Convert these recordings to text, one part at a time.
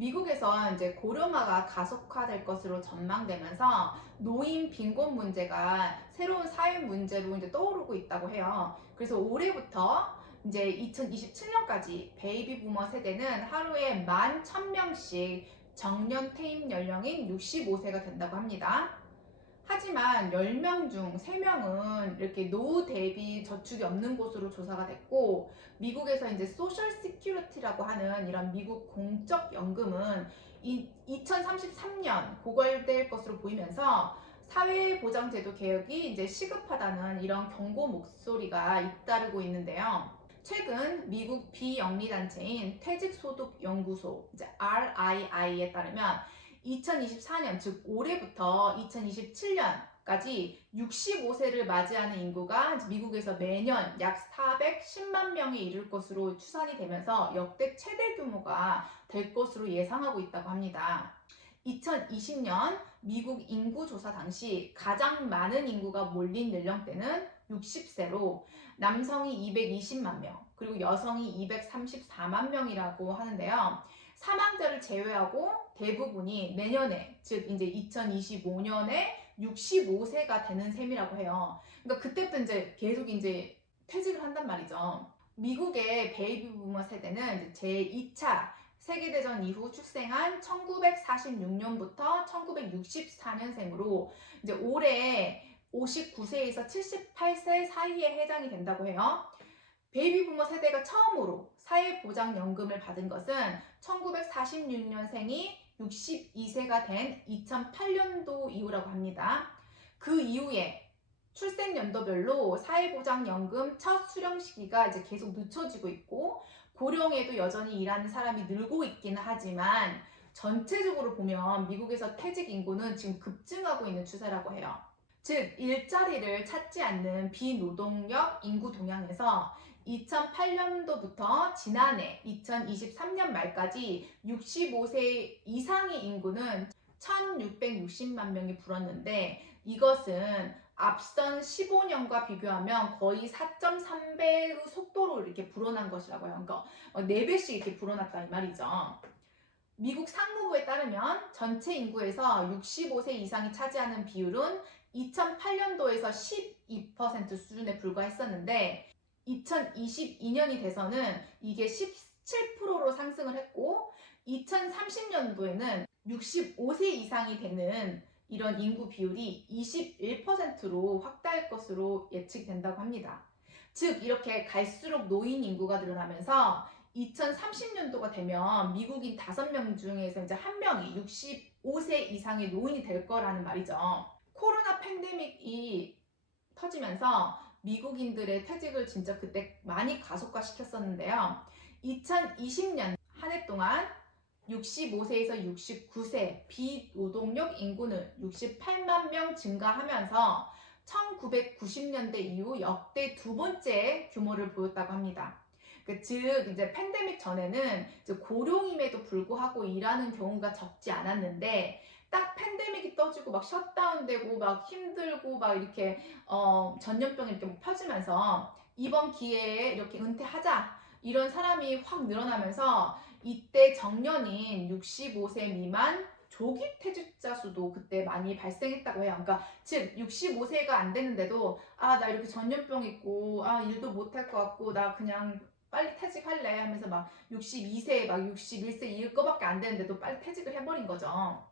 미국에서 이제 고령화가 가속화될 것으로 전망되면서 노인 빈곤 문제가 새로운 사회 문제로 이제 떠오르고 있다고 해요. 그래서 올해부터 이제 2027년까지 베이비 부머 세대는 하루에 11,000명씩 정년 퇴임 연령인 65세가 된다고 합니다. 하지만 10명 중 3명은 이렇게 노후 대비 저축이 없는 곳으로 조사가 됐고, 미국에서 이제 소셜 시큐리티라고 하는 이런 미국 공적 연금은 2033년 고갈될 것으로 보이면서 사회보장제도 개혁이 이제 시급하다는 이런 경고 목소리가 잇따르고 있는데요. 최근 미국 비영리단체인 퇴직소득연구소 RII에 따르면 2024년, 즉 올해부터 2027년까지 65세를 맞이하는 인구가 미국에서 매년 약 410만 명에 이를 것으로 추산이 되면서 역대 최대 규모가 될 것으로 예상하고 있다고 합니다. 2020년 미국 인구조사 당시 가장 많은 인구가 몰린 연령대는 60세로 남성이 220만 명, 그리고 여성이 234만 명이라고 하는데요. 사망자를 제외하고 대부분이 내년에, 즉 이제 2025년에 65세가 되는 셈이라고 해요. 그러니까 그때부터 이제 계속 이제 퇴직을 한단 말이죠. 미국의 베이비 부머 세대는 제2차 세계대전 이후 출생한 1946년부터 1964년생으로 이제 올해 59세에서 78세 사이에 해당이 된다고 해요. 베이비 부머 세대가 처음으로 사회보장연금을 받은 것은 1946년생이 62세가 된 2008년도 이후라고 합니다. 그 이후에 출생 연도별로 사회보장연금 첫 수령 시기가 이제 계속 늦춰지고 있고, 고령에도 여전히 일하는 사람이 늘고 있기는 하지만 전체적으로 보면 미국에서 퇴직 인구는 지금 급증하고 있는 추세라고 해요. 즉 일자리를 찾지 않는 비노동력 인구 동향에서 2008년도부터 지난해 2023년 말까지 65세 이상의 인구는 1660만 명이 불었는데, 이것은 앞선 15년과 비교하면 거의 4.3배의 속도로 이렇게 불어난 것이라고 해요. 그러니까 4배씩 이렇게 불어났다 이 말이죠. 미국 상무부에 따르면 전체 인구에서 65세 이상이 차지하는 비율은 2008년도에서 12% 수준에 불과했었는데, 2022년이 돼서는 이게 17%로 상승을 했고, 2030년도에는 65세 이상이 되는 이런 인구 비율이 21%로 확대할 것으로 예측된다고 합니다. 즉 이렇게 갈수록 노인 인구가 늘어나면서 2030년도가 되면 미국인 5명 중에서 이제 1명이 65세 이상의 노인이 될 거라는 말이죠. 코로나 팬데믹이 터지면서 미국인들의 퇴직을 진짜 그때 많이 가속화시켰었는데요. 2020년 한 해 동안 65세에서 69세 비노동력 인구는 68만 명 증가하면서 1990년대 이후 역대 2번째 규모를 보였다고 합니다. 즉 이제 팬데믹 전에는 이제 고령임에도 불구하고 일하는 경우가 적지 않았는데, 딱 팬데믹이 떠지고 막 셧다운되고 막 힘들고 막 이렇게 전염병이 이렇게 퍼지면서 이번 기회에 이렇게 은퇴하자 이런 사람이 확 늘어나면서 이때 정년인 65세 미만 조기 퇴직자 수도 그때 많이 발생했다고 해요. 그러니까 즉 65세가 안 됐는데도 나 이렇게 전염병 있고 일도 못할 것 같고 나 그냥 빨리 퇴직할래 하면서 막 62세 막 61세 이거밖에 안 되는데도 빨리 퇴직을 해버린 거죠.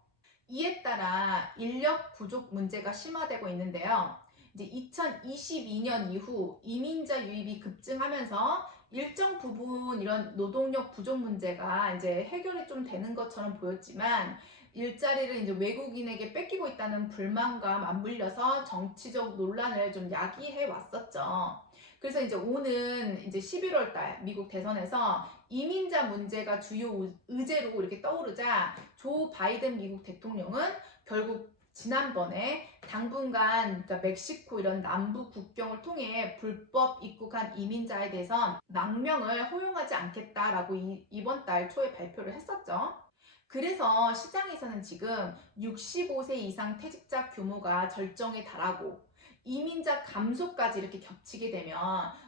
이에 따라 인력 부족 문제가 심화되고 있는데요. 이제 2022년 이후 이민자 유입이 급증하면서 일정 부분 이런 노동력 부족 문제가 이제 해결이 좀 되는 것처럼 보였지만, 일자리를 이제 외국인에게 뺏기고 있다는 불만과 맞물려서 정치적 논란을 좀 야기해 왔었죠. 그래서 이제 오는 이제 11월 달 미국 대선에서 이민자 문제가 주요 의제로 이렇게 떠오르자 조 바이든 미국 대통령은 결국 지난번에 당분간 그러니까 멕시코 이런 남부 국경을 통해 불법 입국한 이민자에 대해서 망명을 허용하지 않겠다라고 이번 달 초에 발표를 했었죠. 그래서 시장에서는 지금 65세 이상 퇴직자 규모가 절정에 달하고 이민자 감소까지 이렇게 겹치게 되면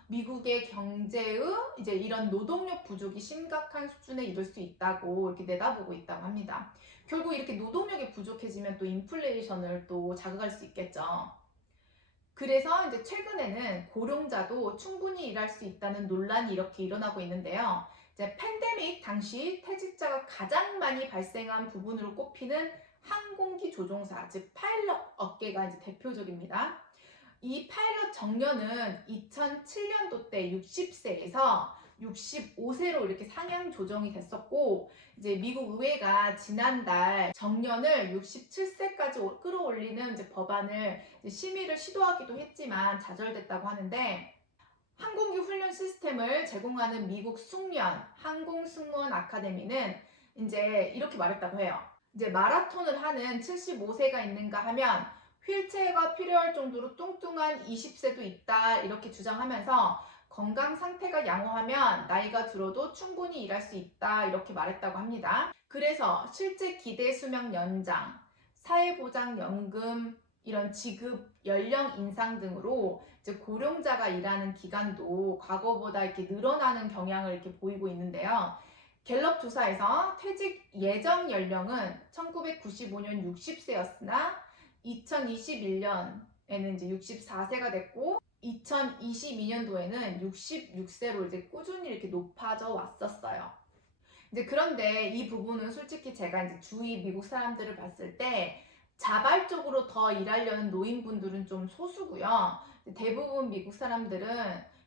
미국의 경제의 이제 이런 노동력 부족이 심각한 수준에 이를 수 있다고 이렇게 내다보고 있다고 합니다. 결국 이렇게 노동력이 부족해지면 또 인플레이션을 또 자극할 수 있겠죠. 그래서 이제 최근에는 고령자도 충분히 일할 수 있다는 논란이 이렇게 일어나고 있는데요. 이제 팬데믹 당시 퇴직자가 가장 많이 발생한 부분으로 꼽히는 항공기 조종사, 즉 파일럿 업계가 이제 대표적입니다. 이 파일럿 정년은 2007년도 때 60세에서 65세로 이렇게 상향 조정이 됐었고, 이제 미국 의회가 지난달 정년을 67세까지 끌어올리는 이제 법안을 이제 심의를 시도하기도 했지만 좌절됐다고 하는데, 항공기 훈련 시스템을 제공하는 미국 숙련 항공승무원 아카데미는 이제 이렇게 말했다고 해요. 이제 마라톤을 하는 75세가 있는가 하면 휠체어가 필요할 정도로 뚱뚱한 20세도 있다 이렇게 주장하면서 건강 상태가 양호하면 나이가 들어도 충분히 일할 수 있다 이렇게 말했다고 합니다. 그래서 실제 기대 수명 연장, 사회보장연금 이런 지급 연령 인상 등으로 이제 고령자가 일하는 기간도 과거보다 이렇게 늘어나는 경향을 이렇게 보이고 있는데요. 갤럽 조사에서 퇴직 예정 연령은 1995년 60세였으나 2021년에는 이제 64세가 됐고 2022년도에는 66세로 이제 꾸준히 이렇게 높아져 왔었어요. 이제 그런데 이 부분은 솔직히 제가 이제 주위 미국 사람들을 봤을 때 자발적으로 더 일하려는 노인분들은 좀 소수고요. 대부분 미국 사람들은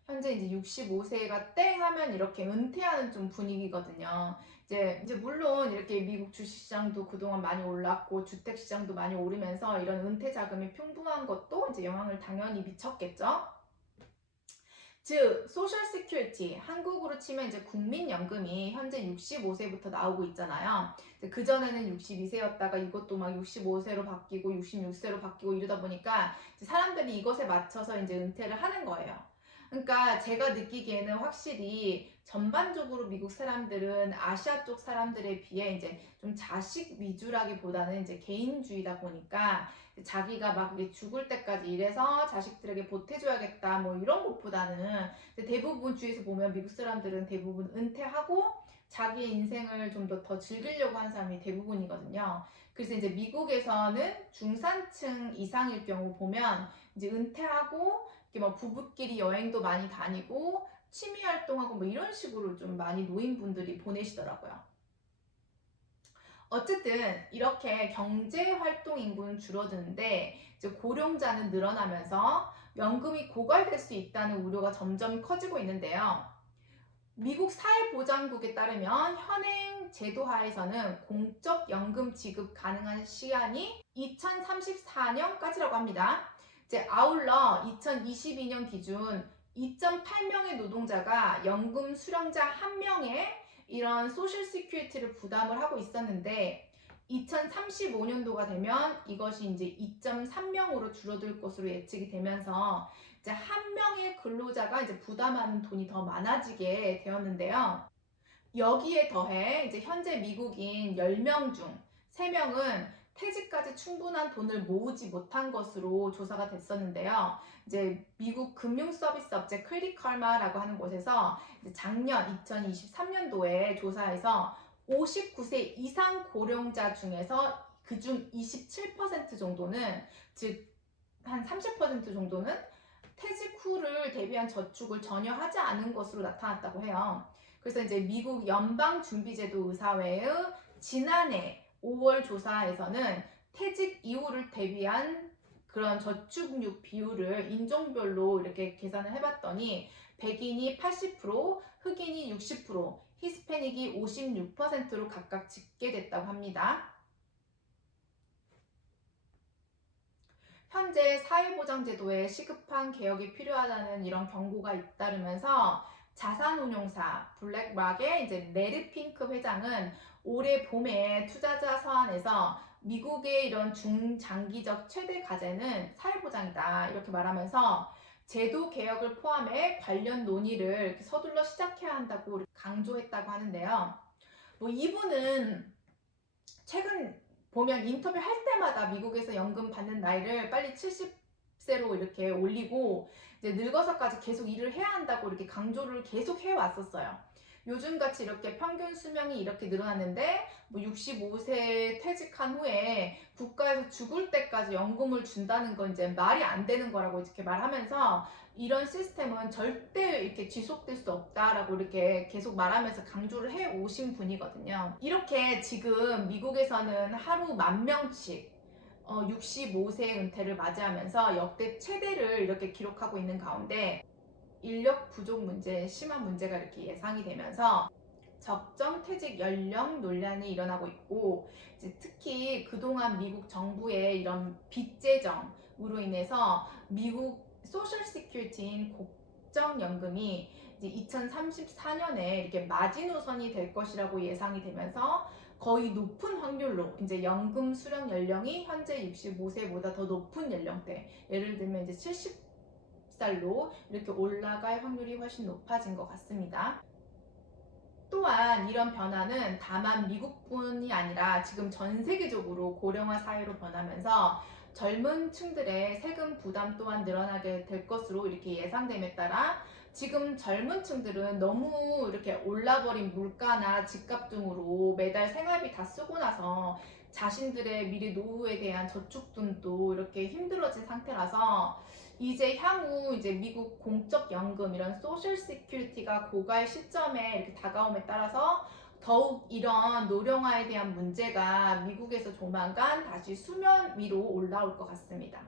현재 이제 65세가 땡 하면 이렇게 은퇴하는 좀 분위기거든요. 이제 물론 이렇게 미국 주식시장도 그동안 많이 올랐고 주택시장도 많이 오르면서 이런 은퇴 자금이 풍부한 것도 이제 영향을 당연히 미쳤겠죠. 즉 소셜 시큐리티, 한국으로 치면 이제 국민연금이 현재 65세부터 나오고 있잖아요. 그전에는 62세였다가 이것도 막 65세로 바뀌고 66세로 바뀌고 이러다 보니까 사람들이 이것에 맞춰서 이제 은퇴를 하는 거예요. 그러니까 제가 느끼기에는 확실히 전반적으로 미국 사람들은 아시아 쪽 사람들에 비해 이제 좀 자식 위주라기보다는 이제 개인주의다 보니까 자기가 막 죽을 때까지 일해서 자식들에게 보태줘야겠다 뭐 이런 것보다는 대부분 주위에서 보면 미국 사람들은 대부분 은퇴하고 자기의 인생을 좀 더 즐기려고 하는 사람이 대부분이거든요. 그래서 이제 미국에서는 중산층 이상일 경우 보면 이제 은퇴하고 이렇게 막 부부끼리 여행도 많이 다니고 취미 활동하고 뭐 이런 식으로 좀 많이 노인분들이 보내시더라고요. 어쨌든 이렇게 경제 활동 인구는 줄어드는데 이제 고령자는 늘어나면서 연금이 고갈될 수 있다는 우려가 점점 커지고 있는데요. 미국 사회보장국에 따르면 현행 제도 하에서는 공적 연금 지급 가능한 시한이 2034년까지라고 합니다. 이제 아울러 2022년 기준 2.8명의 노동자가 연금 수령자 1명의 이런 소셜 시큐리티를 부담을 하고 있었는데 2035년도가 되면 이것이 이제 2.3명으로 줄어들 것으로 예측이 되면서 이제 한 명의 근로자가 이제 부담하는 돈이 더 많아지게 되었는데요. 여기에 더해 이제 현재 미국인 10명 중 3명은 퇴직까지 충분한 돈을 모으지 못한 것으로 조사가 됐었는데요. 이제 미국 금융 서비스 업체 크리디컬마라고 하는 곳에서 이제 작년 2023년도에 조사해서 59세 이상 고령자 중에서 그중 27% 정도는 즉 한 30% 정도는 퇴직 후를 대비한 저축을 전혀 하지 않은 것으로 나타났다고 해요. 그래서 이제 미국 연방준비제도 의사회의 지난해 5월 조사에서는 퇴직 이후를 대비한 그런 저축률 비율을 인종별로 이렇게 계산을 해봤더니 백인이 80%, 흑인이 60%, 히스패닉이 56%로 각각 집계됐다고 합니다. 현재 사회보장제도에 시급한 개혁이 필요하다는 이런 경고가 잇따르면서 자산운용사 블랙락의 이제 레리 핑크 회장은 올해 봄에 투자자 서한에서 미국의 이런 중장기적 최대 과제는 사회보장이다 이렇게 말하면서 제도 개혁을 포함해 관련 논의를 서둘러 시작해야 한다고 강조했다고 하는데요. 뭐 이분은 최근 보면 인터뷰 할 때마다 미국에서 연금 받는 나이를 빨리 70 60세로 이렇게 올리고 이제 늙어서까지 계속 일을 해야 한다고 이렇게 강조를 계속 해왔었어요. 요즘같이 이렇게 평균 수명이 이렇게 늘어났는데 뭐 65세 퇴직한 후에 국가에서 죽을 때까지 연금을 준다는 건 이제 말이 안 되는 거라고 이렇게 말하면서 이런 시스템은 절대 이렇게 지속될 수 없다라고 이렇게 계속 말하면서 강조를 해 오신 분이거든요. 이렇게 지금 미국에서는 하루 10,000명씩 65세 은퇴를 맞이하면서 역대 최대를 이렇게 기록하고 있는 가운데 인력 부족 문제, 심한 문제가 이렇게 예상이 되면서 적정 퇴직 연령 논란이 일어나고 있고, 이제 특히 그동안 미국 정부의 이런 빚재정으로 인해서 미국 소셜 시큐리티인 국정연금이 이제 2034년에 이렇게 마지노선이 될 것이라고 예상이 되면서 거의 높은 확률로 이제 연금 수령 연령이 현재 65세보다 더 높은 연령대, 예를 들면 이제 70살로 이렇게 올라갈 확률이 훨씬 높아진 것 같습니다. 또한 이런 변화는 다만 미국뿐이 아니라 지금 전 세계적으로 고령화 사회로 변하면서 젊은 층들의 세금 부담 또한 늘어나게 될 것으로 이렇게 예상됨에 따라 지금 젊은 층들은 너무 이렇게 올라버린 물가나 집값 등으로 매달 생활비 다 쓰고 나서 자신들의 미래 노후에 대한 저축돈도 이렇게 힘들어진 상태라서 이제 향후 이제 미국 공적 연금 이런 소셜 시큐리티가 고갈 시점에 이렇게 다가옴에 따라서 더욱 이런 노령화에 대한 문제가 미국에서 조만간 다시 수면 위로 올라올 것 같습니다.